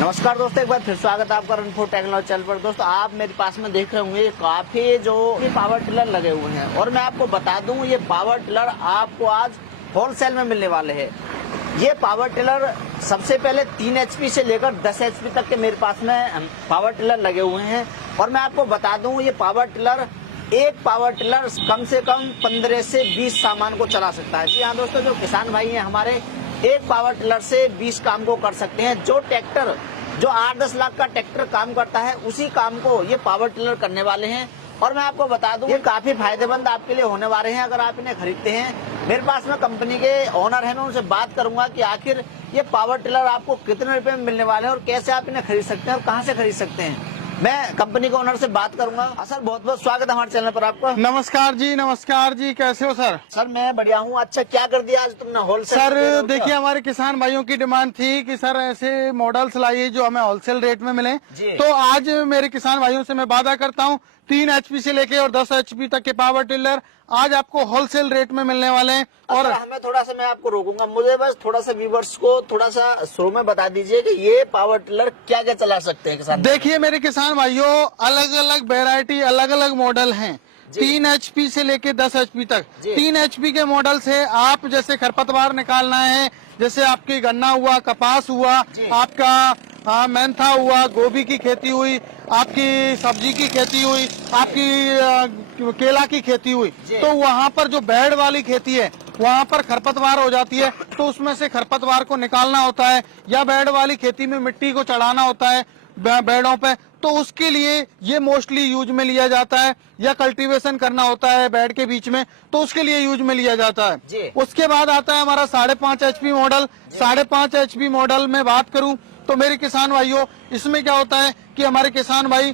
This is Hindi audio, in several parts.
नमस्कार दोस्तों, एक बार फिर स्वागत है आपका रनफोर टेक्नोलॉजी चैनल पर। दोस्तों, आप मेरे पास में देख रहे होंगे काफी जो पावर टिलर लगे हुए हैं और मैं आपको बता दूं ये पावर टिलर आपको आज होलसेल में मिलने वाले हैं। ये पावर टिलर सबसे पहले 3 HP से लेकर 10 HP तक के मेरे पास में पावर टिलर लगे हुए हैं और मैं आपको बता दूं ये पावर टिलर कम से कम 15 से 20 सामान को चला सकता है। जी हाँ दोस्तों, जो किसान भाई हैं हमारे एक पावर टिलर से 20 काम को कर सकते हैं। जो 8-10 लाख का ट्रैक्टर काम करता है उसी काम को ये पावर टिलर करने वाले हैं। और मैं आपको बता दूं ये काफी फायदेमंद आपके लिए होने वाले हैं अगर आप इन्हें खरीदते हैं। मेरे पास में कंपनी के ओनर है, मैं उनसे बात करूंगा कि आखिर ये पावर टिलर आपको कितने रुपए में मिलने वाले हैं और कैसे आप इन्हें खरीद सकते हैं और कहां से खरीद सकते हैं। मैं कंपनी के ओनर से बात करूंगा। सर, बहुत बहुत स्वागत है हमारे चैनल पर आपका। नमस्कार जी, कैसे हो सर? सर मैं बढ़िया हूँ। अच्छा, क्या कर दिया आज तुमने होलसेल? सर देखिए, हमारे किसान भाइयों की डिमांड थी कि सर ऐसे मॉडल्स लाइए जो हमें होलसेल रेट में मिले। तो आज मेरे किसान भाइयों से मैं वादा करता हूँ 3 HP से लेके और 10 HP तक के पावर टिलर आज आपको होलसेल रेट में मिलने वाले हैं। और हमें थोड़ा सा, मैं आपको रोकूंगा, मुझे बस थोड़ा सा व्यूवर्स को थोड़ा सा शुरू में बता दीजिए कि ये पावर टिलर क्या क्या चला सकते हैं किसान। देखिए मेरे किसान भाइयों, अलग अलग वेरायटी, अलग अलग मॉडल हैं। 3 HP से लेके 10 HP तक। 3 HP के मॉडल से आप जैसे खरपतवार निकालना है, जैसे आपकी गन्ना हुआ, कपास हुआ, आपका मेंथा हुआ, गोभी की खेती हुई, आपकी सब्जी की खेती हुई, आपकी केला की खेती हुई, तो वहाँ पर जो बेड वाली खेती है वहाँ पर खरपतवार हो जाती है, तो उसमें से खरपतवार को निकालना होता है। या बेड वाली खेती में मिट्टी को चढ़ाना होता है बेड़ों पे, तो उसके लिए ये मोस्टली यूज में लिया जाता है। या कल्टीवेशन करना होता है बेड के बीच में, तो उसके लिए यूज में लिया जाता है। उसके बाद आता है हमारा 5.5 HP मॉडल। 5.5 HP मॉडल में बात करूं तो मेरे किसान भाइयों, इसमें क्या होता है कि हमारे किसान भाई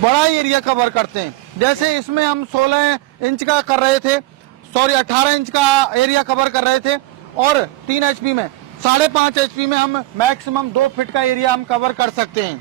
बड़ा एरिया कवर करते हैं। जैसे इसमें हम 16 इंच का कर रहे थे, 18 इंच का एरिया कवर कर रहे थे, और 3 HP में 5.5 HP में हम मैक्सिमम 2 फीट का एरिया हम कवर कर सकते हैं।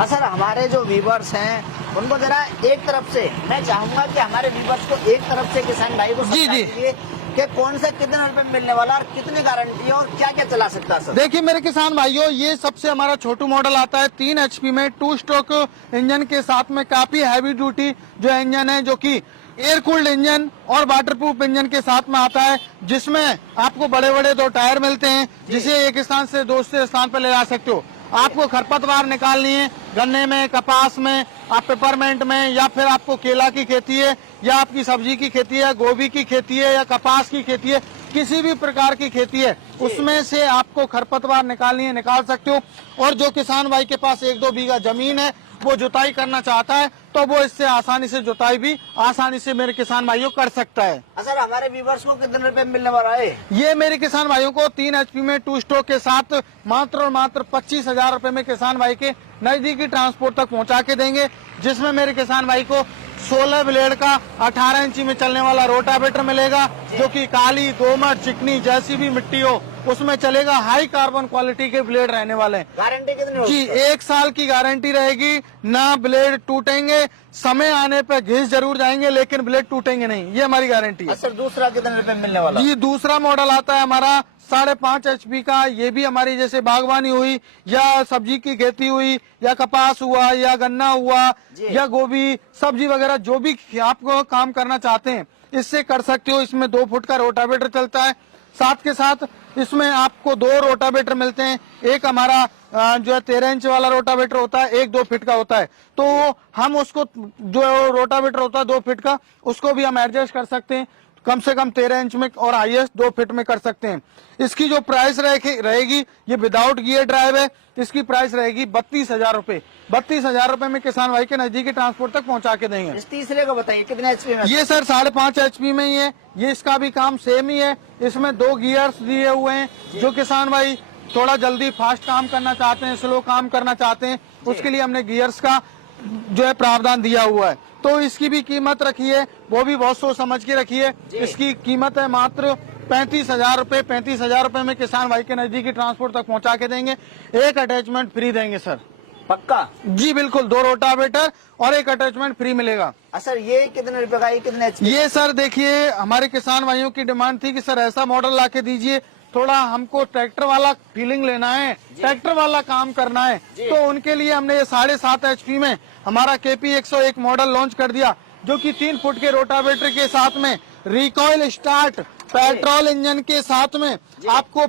सर, हमारे जो व्यूवर्स हैं उनको जरा एक तरफ से मैं चाहूंगा कि हमारे व्यूवर्स को एक तरफ से किसान भाई को समझाइए कि कौन सा कितने रुपए में मिलने वाला और कितनी गारंटी है और क्या क्या चला सकता है। सर देखिए मेरे किसान भाइयों, ये सबसे हमारा छोटू मॉडल आता है 3 HP में 2 स्ट्रोक इंजन के साथ में। काफी हैवी ड्यूटी जो इंजन है, जो कि एयर कूल्ड इंजन और वाटरप्रूफ इंजन के साथ में आता है, जिसमें आपको बड़े बड़े 2 टायर मिलते हैं, जिसे एक स्थान से दूसरे स्थान पर ले जा सकते हो। आपको खरपतवार निकालनी है गन्ने में, कपास में, आप पेपरमेंट में, या फिर आपको केला की खेती है, या आपकी सब्जी की खेती है, गोभी की खेती है, या कपास की खेती है, किसी भी प्रकार की खेती है, उसमें से आपको खरपतवार निकालनी है, निकाल सकते हो। और जो किसान भाई के पास 1-2 बीघा जमीन है, वो जुताई करना चाहता है, तो वो इससे आसानी से जुताई भी आसानी से मेरे किसान भाइयों कर सकता है। सर, हमारे व्यूवर्स को कितने रुपए मिलने वाला है? ये मेरे किसान भाइयों को 3 HP में 2 स्ट्रोक के साथ मात्र और मात्र 25,000 रुपए में किसान भाई के नजदीकी ट्रांसपोर्ट तक पहुंचा के देंगे, जिसमें मेरे किसान भाई को 16 ब्लेड का 18 इंची में चलने वाला रोटावेटर मिलेगा, जो कि काली, दोमट, चिकनी जैसी भी मिट्टी हो उसमें चलेगा। हाई कार्बन क्वालिटी के ब्लेड रहने वाले हैं। गारंटी कितनी होगी? जी, 1 साल की गारंटी रहेगी। ना ब्लेड टूटेंगे, समय आने पर घिस जरूर जाएंगे लेकिन ब्लेड टूटेंगे नहीं, ये हमारी गारंटी है। सर, दूसरा कितने रुपए मिलने वाला? जी, दूसरा मॉडल आता है हमारा 5.5 HP का। ये भी हमारी जैसे बागवानी हुई, या सब्जी की खेती हुई, या कपास हुआ, या गन्ना हुआ, या गोभी, सब्जी वगैरह जो भी आपको काम करना चाहते हैं इससे कर सकते हो। इसमें 2 फुट का रोटावेटर चलता है। साथ के साथ इसमें आपको 2 रोटावेटर मिलते हैं। एक हमारा जो है 13 इंच वाला रोटावेटर होता है, एक 2 फीट का होता है। तो हम उसको, जो रोटावेटर होता है 2 फीट का, उसको भी हम एडजस्ट कर सकते हैं, कम से कम 13 इंच में और हाईएस्ट 2 फीट में कर सकते हैं। इसकी जो प्राइस रहेगी, ये विदाउट गियर ड्राइव है, इसकी प्राइस रहेगी 32,000 रुपए। 32,000 रुपए में किसान भाई के नजदीकी ट्रांसपोर्ट तक पहुंचा के देंगे। इस तीसरे को बताइए कितने HP में? ये सर 5.5 HP में ही है। ये इसका भी काम सेम ही है। इसमें 2 गियर्स दिए हुए हैं। जो किसान भाई थोड़ा जल्दी फास्ट काम करना चाहते हैं, स्लो काम करना चाहते हैं, उसके लिए हमने गियर्स का जो है प्रावधान दिया हुआ है। तो इसकी भी कीमत रखी है, वो भी बहुत सोच समझ के रखी है। इसकी कीमत है मात्र 35,000 रुपए। 35,000 रुपए में किसान भाई के नजदीकी ट्रांसपोर्ट तक पहुंचा के देंगे। एक अटैचमेंट फ्री देंगे सर। पक्का? जी बिल्कुल, 2 रोटावेटर और एक अटैचमेंट फ्री मिलेगा। सर, ये कितने रुपए का, ये कितने HP? ये सर देखिए, हमारे किसान भाइयों की डिमांड थी कि सर ऐसा मॉडल ला के दीजिए थोड़ा हमको ट्रैक्टर वाला फीलिंग लेना है, ट्रैक्टर वाला काम करना है, तो उनके लिए हमने ये 7.5 HP में हमारा KP 101 मॉडल लॉन्च कर दिया, जो कि 3 फुट के रोटावेटर के साथ में रिकॉइल स्टार्ट पेट्रोल इंजन के साथ में, आपको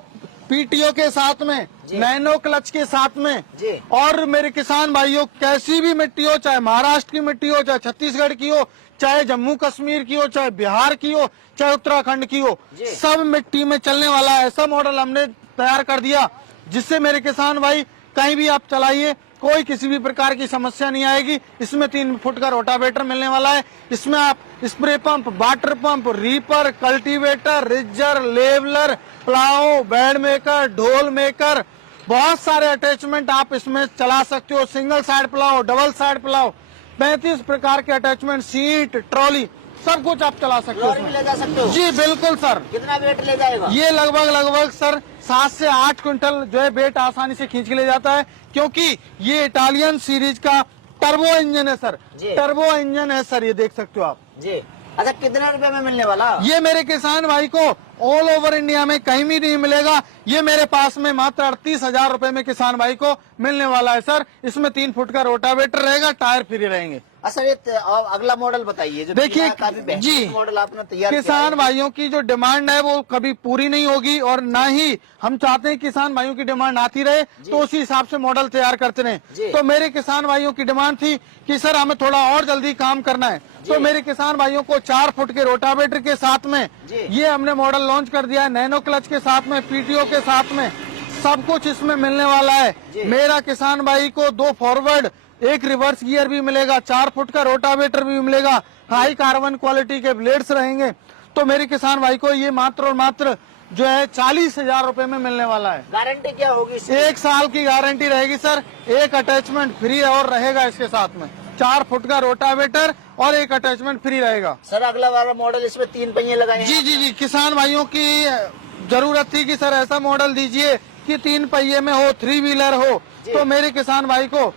PTO के साथ में, नैनो क्लच के साथ में, और मेरे किसान भाइयों कैसी भी मिट्टी हो, चाहे महाराष्ट्र की मिट्टी हो, चाहे छत्तीसगढ़ की हो, चाहे जम्मू कश्मीर की हो, चाहे बिहार की हो, चाहे उत्तराखंड की हो, सब मिट्टी में चलने वाला ऐसा मॉडल हमने तैयार कर दिया, जिससे मेरे किसान भाई कहीं भी आप चलाइए, कोई किसी भी प्रकार की समस्या नहीं आएगी। इसमें 3 फुट का रोटावेटर मिलने वाला है। इसमें आप spray pump, water pump, reaper, cultivator, ridger, leveller, plough, bed maker, ढोल मेकर, बहुत सारे अटैचमेंट आप इसमें चला सकते हो। Single side plough, double side plough, 35 प्रकार के अटैचमेंट, सीट, ट्रॉली, सब कुछ आप चला सकते हो। ले जा सकते हो? जी बिल्कुल सर। कितना वेट ले जाएगा? ये लगभग सर 7 से 8 क्विंटल जो है वेट आसानी से खींच के ले जाता है, क्योंकि ये इटालियन सीरीज का टर्बो इंजन है सर, टर्बो इंजन है सर, ये देख सकते हो आप जी। अच्छा, कितने रुपए में मिलने वाला? ये मेरे किसान भाई को ऑल ओवर इंडिया में कहीं भी नहीं मिलेगा। ये मेरे पास में मात्र 38,000 रुपए में किसान भाई को मिलने वाला है सर। इसमें 3 फुट का रोटावेटर रहेगा, टायर फ्री रहेंगे। अच्छा, ये अगला मॉडल बताइए जो देखिए जी, मॉडल आपने तैयार किसान भाइयों की जो डिमांड है वो कभी पूरी नहीं होगी, और ना ही हम चाहते हैं किसान भाइयों की डिमांड आती रहे, तो उसी हिसाब से मॉडल तैयार करते रहे। तो मेरे किसान भाइयों की डिमांड थी कि सर हमें थोड़ा और जल्दी काम करना है, तो मेरे किसान भाइयों को 4 फुट के रोटावेटर के साथ में ये हमने मॉडल लॉन्च कर दिया है। नैनो क्लच के साथ में, PTO के साथ में, सब कुछ इसमें मिलने वाला है। मेरा किसान भाई को 2 फॉरवर्ड, 1 रिवर्स गियर भी मिलेगा, 4 फुट का रोटावेटर भी मिलेगा, हाई कार्बन क्वालिटी के ब्लेड्स रहेंगे। तो मेरे किसान भाई को ये मात्र और मात्र जो है 40,000 रुपए में मिलने वाला है। गारंटी क्या होगी? 1 साल की गारंटी रहेगी सर। 1 अटैचमेंट फ्री और रहेगा इसके साथ में, 4 फुट का रोटावेटर और 1 अटैचमेंट फ्री रहेगा। सर अगला वाला मॉडल इसमें 3 पहिए लगाए? जी, किसान भाइयों की जरूरत थी कि सर ऐसा मॉडल दीजिए कि 3 पहिए में हो, 3 व्हीलर हो। तो मेरे किसान भाई को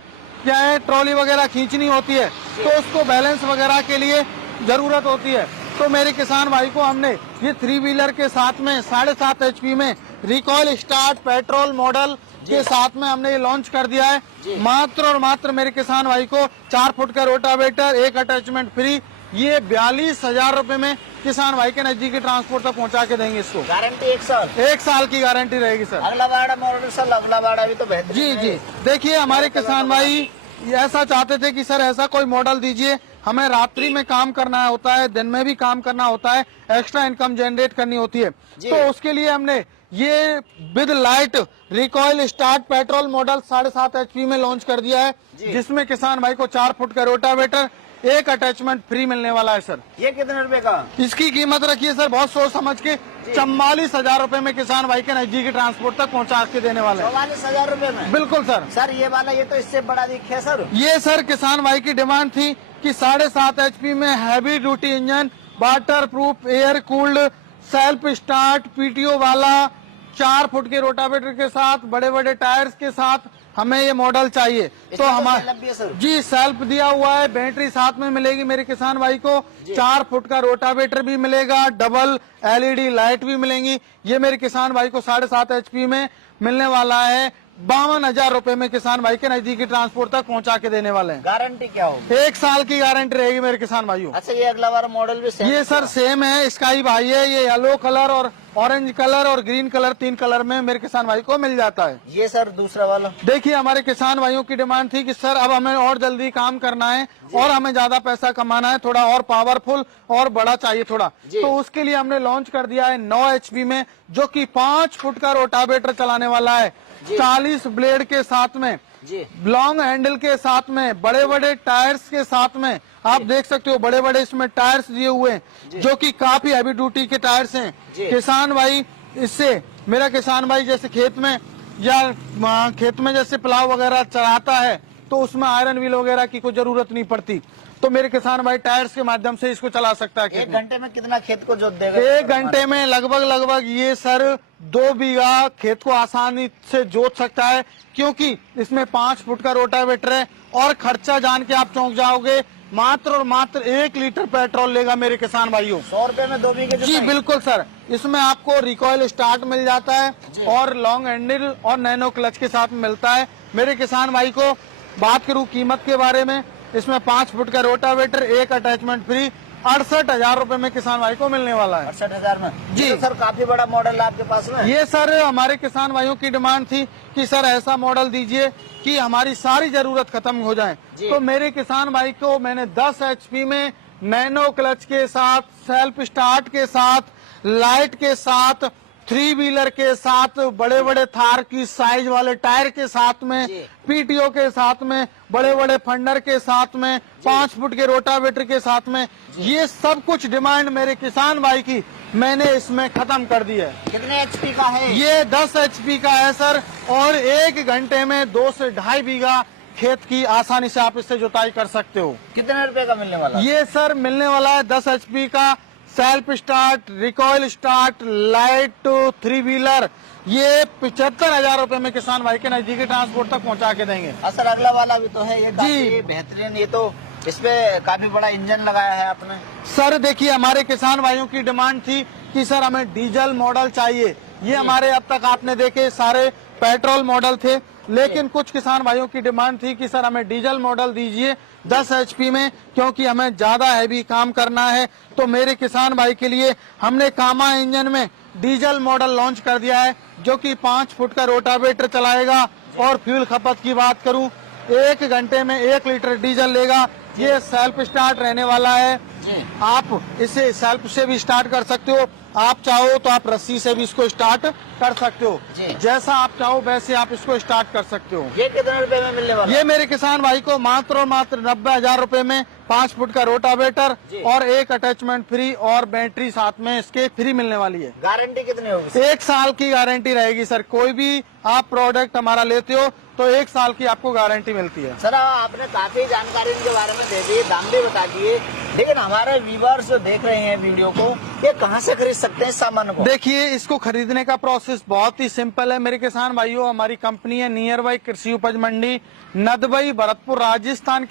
क्या है, ट्रॉली वगैरह खींचनी होती है, तो उसको बैलेंस वगैरह के लिए जरूरत होती है। तो मेरे किसान भाई को हमने ये 3 व्हीलर के साथ में 7.5 HP में रिकॉइल स्टार्ट पेट्रोल मॉडल के साथ में हमने ये लॉन्च कर दिया है। मात्र और मात्र मेरे किसान भाई को 4 फुट का रोटावेटर, 1 अटैचमेंट फ्री, ये 42,000 रुपए में किसान भाई के नजदीकी ट्रांसपोर्ट तक पहुंचा के देंगे इसको। गारंटी 1 साल? 1 साल की गारंटी रहेगी सर। अगला वाला मॉडल सर, अगला वाला भी तो बेहतरीन जी, देखिए हमारे किसान भाई ऐसा चाहते थे कि सर ऐसा कोई मॉडल दीजिए, हमें रात्रि में काम करना होता है, दिन में भी काम करना होता है, एक्स्ट्रा इनकम जनरेट करनी होती है, तो उसके लिए हमने ये with light recoil start petrol model 7.5 HP में लॉन्च कर दिया है, जिसमें किसान भाई को 4 फुट का रोटावेटर, 1 अटैचमेंट फ्री मिलने वाला है सर। ये कितने रुपए का? इसकी कीमत रखिए सर बहुत सोच समझ के, 44,000 रुपए में किसान भाई के नजदीकी ट्रांसपोर्ट तक पहुंचा के देने वाले हैं। 44,000 रुपए में? बिल्कुल सर। सर ये वाला, ये तो इससे बड़ा दिखे सर। ये सर किसान भाई की डिमांड थी कि 7.5 HP में heavy duty engine, water proof, air cooled, self start, PTO वाला, 4 फुट के रोटावेटर के साथ, बड़े बड़े टायर्स के साथ हमें ये मॉडल चाहिए। तो हमारे जी सेल्फ दिया हुआ है, बैटरी साथ में मिलेगी मेरे किसान भाई को, 4 फुट का रोटावेटर भी मिलेगा, डबल LED लाइट भी मिलेंगी। ये मेरे किसान भाई को 7.5 HP में मिलने वाला है। 52,000 रुपए में किसान भाई के नजदीकी ट्रांसपोर्ट तक पहुंचा के देने वाले हैं। गारंटी क्या होगी? 1 साल की गारंटी रहेगी मेरे किसान भाइयों। अच्छा, ये अगला वाला मॉडल भी सेम? ये सर सेम है, स्काई भाई है, ये येलो कलर और ऑरेंज कलर और ग्रीन कलर, 3 कलर में मेरे किसान भाई को मिल जाता है। ये सर दूसरा वाला? देखिए हमारे किसान भाइयों की डिमांड थी कि सर अब हमें और जल्दी काम करना है और हमें ज्यादा पैसा कमाना है, थोड़ा और पावरफुल और बड़ा चाहिए थोड़ा, तो उसके लिए हमने लॉन्च कर दिया है 9 HP में, जो कि 5 फुट का रोटावेटर चलाने वाला है, 40 ब्लेड के साथ में, लॉन्ग हैंडल के साथ में, बड़े बड़े टायर्स के साथ में। आप देख सकते हो बड़े बड़े इसमें टायर्स दिए हुए हैं, जो कि काफी हैवी ड्यूटी के टायर्स हैं। किसान भाई इससे, मेरा किसान भाई जैसे खेत में जैसे प्लाव वगैरह चलाता है, तो उसमें आयरन व्हील वगैरह की कोई जरूरत नहीं पड़ती, तो मेरे किसान भाई टायर्स के माध्यम से इसको चला सकता है। 1 घंटे में कितना खेत को जोत देगा? 1 घंटे में लगभग ये सर 2 बीघा खेत को आसानी से जोत सकता है, क्योंकि इसमें 5 फुट का रोटावेटर है। और खर्चा जान के आप चौंक जाओगे, मात्र और मात्र 1 लीटर पेट्रोल लेगा मेरे किसान भाइयों। 100 रुपए में 2 बीघे? जी बिल्कुल सर, इसमें आपको रिकॉइल स्टार्ट मिल जाता है और लॉन्ग हैंडल और नैनो क्लच के साथ मिलता है। मेरे किसान भाई को बात करूं कीमत के बारे में, इसमें 5 फुट का रोटावेटर, एक अटैचमेंट फ्री, 68,000 रुपए में किसान भाई को मिलने वाला है। 68,000 में जी। तो सर काफी बड़ा मॉडल है आपके पास में। ये सर हमारे किसान भाइयों की डिमांड थी कि सर ऐसा मॉडल दीजिए कि हमारी सारी जरूरत खत्म हो जाए। तो मेरे किसान भाई को मैंने 10 HP में नैनो क्लच के साथ, सेल्फ स्टार्ट के साथ, लाइट के साथ, 3 व्हीलर के साथ, बड़े बड़े थार की साइज वाले टायर के साथ में, PTO के साथ में, बड़े बड़े फंडर के साथ में, 5 फुट के रोटावेटर के साथ में, ये सब कुछ डिमांड मेरे किसान भाई की मैंने इसमें खत्म कर दी है। कितने HP का है ये 10 HP का है सर, और 1 घंटे में 2 से 2.5 बीघा खेत की आसानी से आप इससे जुताई कर सकते हो। कितने रुपए का मिलने वाला है? ये सर मिलने वाला है 10 HP का, self start, recoil start, light, 3 wheeler, ये 75,000 रुपए में किसान भाई के नजदीकी ट्रांसपोर्ट तक पहुंचा के देंगे। सर अगला वाला भी तो है, ये जी। काफी बेहतरीन, ये तो इसपे काफी बड़ा इंजन लगाया है आपने। सर देखिए, हमारे किसान भाइयों की डिमांड थी कि सर हमें डीजल मॉडल चाहिए। ये हमारे अब तक आपने देखे सारे पेट्रोल मॉडल थे, लेकिन कुछ किसान भाइयों की डिमांड थी कि सर हमें डीजल मॉडल दीजिए 10 HP में, क्योंकि हमें ज्यादा हैवी काम करना है। तो मेरे किसान भाई के लिए हमने कामा इंजन में डीजल मॉडल लॉन्च कर दिया है, जो कि 5 फुट का रोटावेटर चलाएगा। और फ्यूल खपत की बात करूं, 1 घंटे में 1 लीटर डीजल लेगा। ये सेल्फ स्टार्ट रहने वाला है, आप इसे सेल्फ से भी स्टार्ट कर सकते हो, आप चाहो तो आप रस्सी से भी इसको स्टार्ट कर सकते हो, जैसा आप चाहो वैसे आप इसको स्टार्ट कर सकते हो। ये कितने रुपए में मिलने वाला है? ये मेरे किसान भाई को मात्र और मात्र 90,000 रुपए में 5 फुट का रोटावेटर और एक अटैचमेंट फ्री और बैटरी साथ में इसके फ्री मिलने वाली है। गारंटी कितनी होगी? 1 साल की गारंटी रहेगी सर। कोई भी आप प्रोडक्ट हमारा लेते हो तो 1 साल की आपको गारंटी मिलती है। सर आपने काफी जानकारी इनके बारे में दे दी, दाम भी बता दिए, लेकिन हमारे व्यूअर्स जो देख रहे हैं वीडियो को, ये कहाँ से खरीद सकते हैं इस सामान को? देखिए, इसको खरीदने का प्रोसेस बहुत ही सिंपल है मेरे किसान भाइयों। हमारी कंपनी है नियर बाई कृषि उपज मंडी, नदबई, भरतपुर, राजस्थान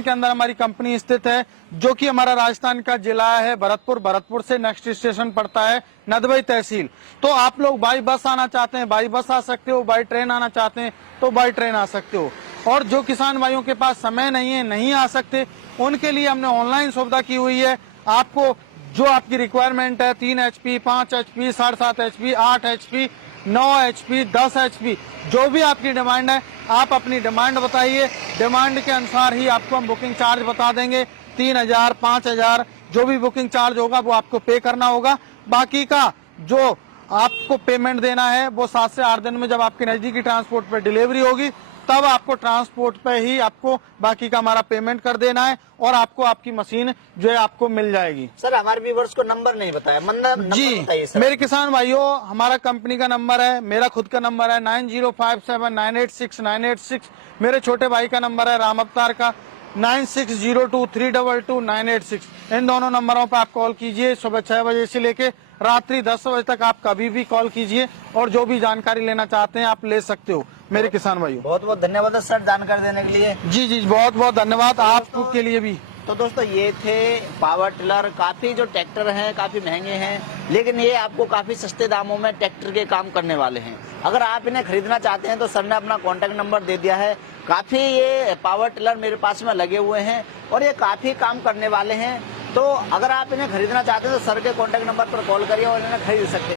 के अंदर हमारी कंपनी स्थित है, जो कि हमारा राजस्थान का जिला है भरतपुर। भरतपुर से नेक्स्ट स्टेशन पड़ता है नदबई तहसील। तो आप लोग बाई बस आना चाहते हैं बाई बस आ सकते हो, बाई ट्रेन आना चाहते हैं तो बाई ट्रेन आ सकते हो। और जो किसान भाइयों के पास समय नहीं है, नहीं आ सकते, उनके लिए हमने ऑनलाइन सुविधा की हुई है। आपको जो आपकी रिक्वायरमेंट है, 3 HP, 5 HP, 7.5 HP, 8 HP, 9 HP, 10 HP, जो भी आपकी डिमांड है, आप अपनी डिमांड बताइए। डिमांड के अनुसार ही आपको हम बुकिंग चार्ज बता देंगे। 3,000, 5,000 जो भी बुकिंग चार्ज होगा वो आपको पे करना होगा। बाकी का जो आपको पेमेंट देना है वो 7 से 8 दिन में, जब आपके नजदीकी ट्रांसपोर्ट पे डिलीवरी होगी, तब आपको ट्रांसपोर्ट पे ही आपको बाकी का हमारा पेमेंट कर देना है और आपको आपकी मशीन जो है आपको मिल जाएगी। सर हमारे व्यूअर्स को नंबर नहीं बताया, नंबर जी बताइए सर। मेरे किसान भाइयों, हमारा कंपनी का नंबर है, मेरा खुद का नंबर है 9057986986। मेरे छोटे भाई का नंबर है राम अवतार का 9602322986। इन दोनों नंबरों पर आप कॉल कीजिए। सुबह 6 बजे से लेके रात्रि 10 बजे तक आप कभी भी कॉल कीजिए और जो भी जानकारी लेना चाहते हैं आप ले सकते हो मेरे किसान भाइयों। बहुत बहुत धन्यवाद सर जानकारी देने के लिए। जी बहुत बहुत धन्यवाद आपके लिए भी। तो दोस्तों ये थे पावर टिलर। काफी जो ट्रैक्टर हैं काफी महंगे हैं, लेकिन ये आपको काफी सस्ते दामों में ट्रैक्टर के काम करने वाले हैं। अगर आप इन्हें खरीदना चाहते हैं तो सर ने अपना कॉन्टेक्ट नंबर दे दिया है। काफी ये पावर टिलर मेरे पास में लगे हुए हैं और ये काफी काम करने वाले हैं। तो अगर आप इन्हें खरीदना चाहते हैं तो सर के कॉन्टेक्ट नंबर पर कॉल करिए और इन्हें खरीद सकते हैं।